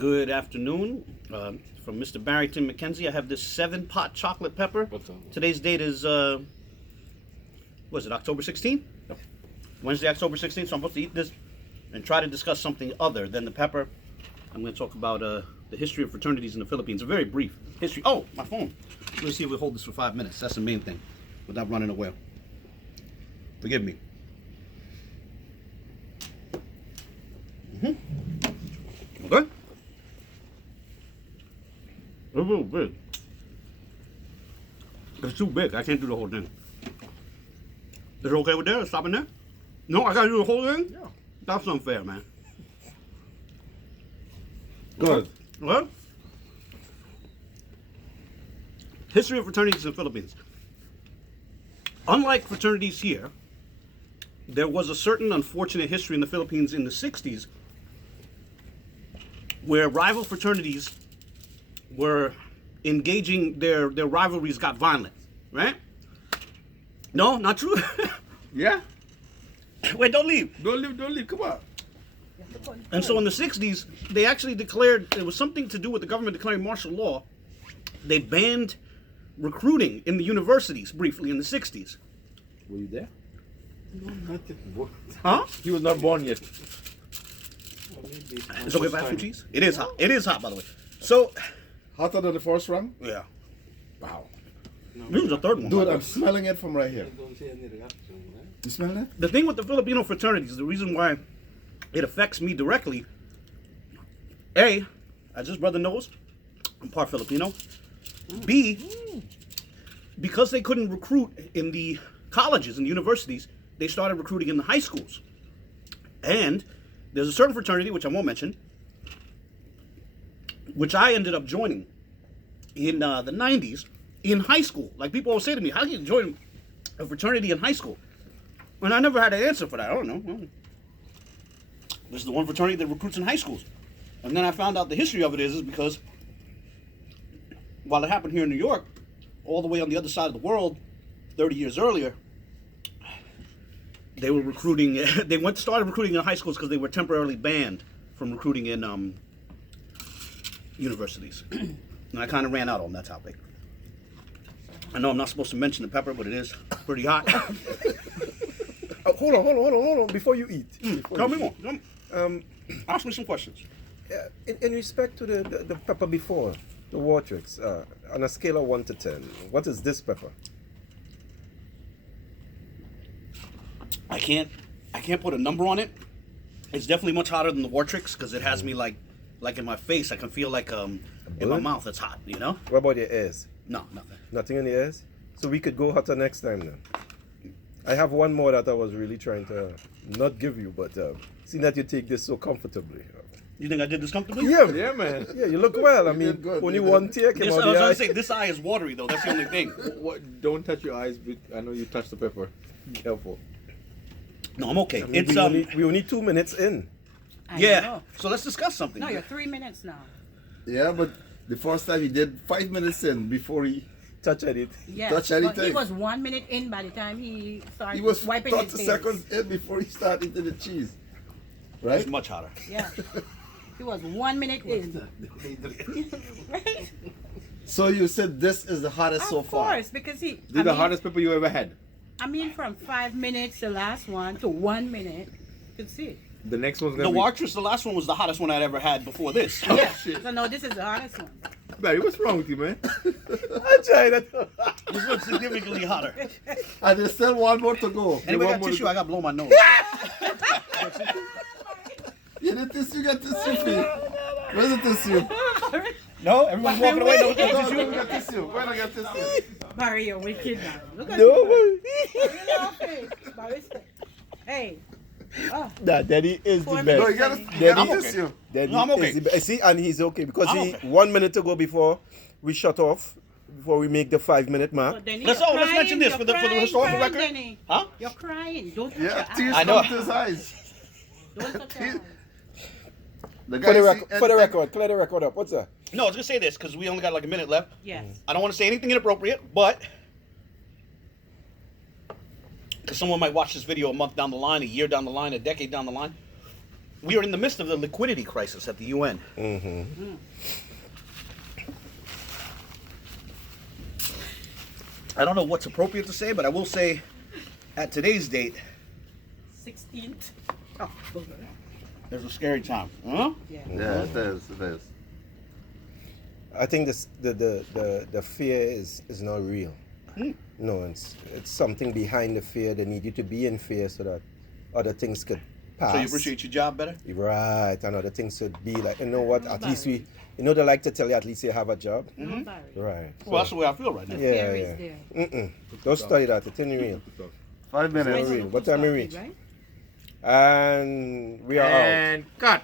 Good afternoon. From Mr. Barrington McKenzie, I have this 7-pot chocolate pepper. Today's date is, was it October 16th? Yep. Wednesday, October 16th, so I'm supposed to eat this and try to discuss something other than the pepper. I'm going to talk about the history of fraternities in the Philippines. A very brief history. Oh, my phone. Let's see if we hold this for 5 minutes. That's the main thing, without running away. Forgive me. Okay. It's a little big. It's too big. I can't do the whole thing. Is it okay with that? Stopping there? No, I gotta do the whole thing? Yeah. That's unfair, man. Good. What? History of fraternities in the Philippines. Unlike fraternities here, there was a certain unfortunate history in the Philippines in the 60s where rival fraternities were engaging, their rivalries got violent, right? No, not true? Yeah? Wait, don't leave. Don't leave, come on. And so in the 60s, they actually declared, it was something to do with the government declaring martial law. They banned recruiting in the universities briefly in the 60s. Were you there? No, not yet. Huh? He was not born yet. It's okay if I have some cheese? It is hot. It is hot, by the way. So, Hotter than the first round? yeah. Wow. This is the third one. Dude, I'm smelling it from right here. You smell that? The thing with the Filipino fraternities, the reason why it affects me directly, A, as this brother knows, I'm part Filipino. B, because they couldn't recruit in the colleges and universities, they started recruiting in the high schools. And there's a certain fraternity, which I won't mention, which I ended up joining in the 90s in high school. Like, people always say to me, how can you join a fraternity in high school? And I never had an answer for that. I don't know. Well, this is the one fraternity that recruits in high schools. And then I found out the history of it is because while it happened here in New York, all the way on the other side of the world, 30 years earlier, they were recruiting, started recruiting in high schools because they were temporarily banned from recruiting in universities. And I kind of ran out on that topic. I know I'm not supposed to mention the pepper, but it is pretty hot. Hold on. Before you eat. Tell me more. Ask me some questions. In respect to the pepper before, the Watrix, on a scale of 1 to 10, what is this pepper? I can't put a number on it. It's definitely much hotter than the Watrix because it has me like in my face. I can feel like in my mouth it's hot, you know? What about your ears? No, nothing. Nothing in the ears? So we could go hotter next time then. I have one more that I was really trying to not give you, but seeing that you take this so comfortably. You think I did this comfortably? Yeah, man. Yeah, you look well. I mean, good, only you one did. tear came This, out I was the gonna eye. say, this eye is watery though. That's the only thing. What? Don't touch your eyes. I know you touched the pepper. Be careful. No, I'm okay. I mean, It's we only 2 minutes in. yeah. know. So let's discuss something. No, you're 3 minutes now. Yeah, but the first time he did 5 minutes in before he Touch at it. Yes. Touch But he anything. was 1 minute in by the time he started was wiping 30 his face. seconds in before he started eating the cheese. Right? It's much hotter. Yeah. He was 1 minute in. Right? So you said this is the hottest so Of far. course, because he. This is the hottest pepper you ever had. I mean, from 5 minutes, the last one, to 1 minute, you could see it. The next one's The gonna be. Watrix, the last one, was the hottest one I'd ever had before this. Yeah. So no, this is the hottest one. Barry, what's wrong with you, man? I tried it. This one's significantly hotter. And there's still one more to go. Anybody one got more to tissue? go. I got to blow my nose. You need tissue, get tissue for you. Where's the tissue? No, everyone's walking away. No, No, tissue. no, get tissue. Where do I get tissue? Barry, you're wicked now. Look at No you. way. You're laughing. Barry, hey. Oh, Nah, Daddy is the 4 best. No, you gotta I'm get okay. tissue. Daddy No, I'm okay. is the best. See, and he's okay because I'm he okay. 1 minute to go before we shut off, before we make the 5 minute mark. but Denis, Let's you're let's mention crying, this you're for the crying, historical crying, record. Denis. Huh? You're crying. Don't touch Yeah, your tears I know. come to his eyes. Don't touch your eyes. The For the, guy for the record, clear the record up. What's that? No, I was gonna say this because we only got like a minute left. Yes. I don't want to say anything inappropriate, but because someone might watch this video a month down the line, a year down the line, a decade down the line. we are in the midst of the liquidity crisis at the UN. Mm-hmm. I don't know what's appropriate to say, but I will say, at today's date, 16th. Oh, booger. there's a scary time. Huh? Yeah. Yeah, it is. It is. I think this the fear is not real. No, it's something behind the fear. They need you to be in fear so that other things could pass. So you appreciate your job better? Right, and other things should be like, you know what, at least we, you know, they like to tell you at least you have a job. No Barry. Right. Well, that's the way I feel right now. The Yeah, fear yeah. is there. Mm-mm. Don't study that, it's in real. 5 minutes. When real. What time we reach? Right? And we are out. And cut.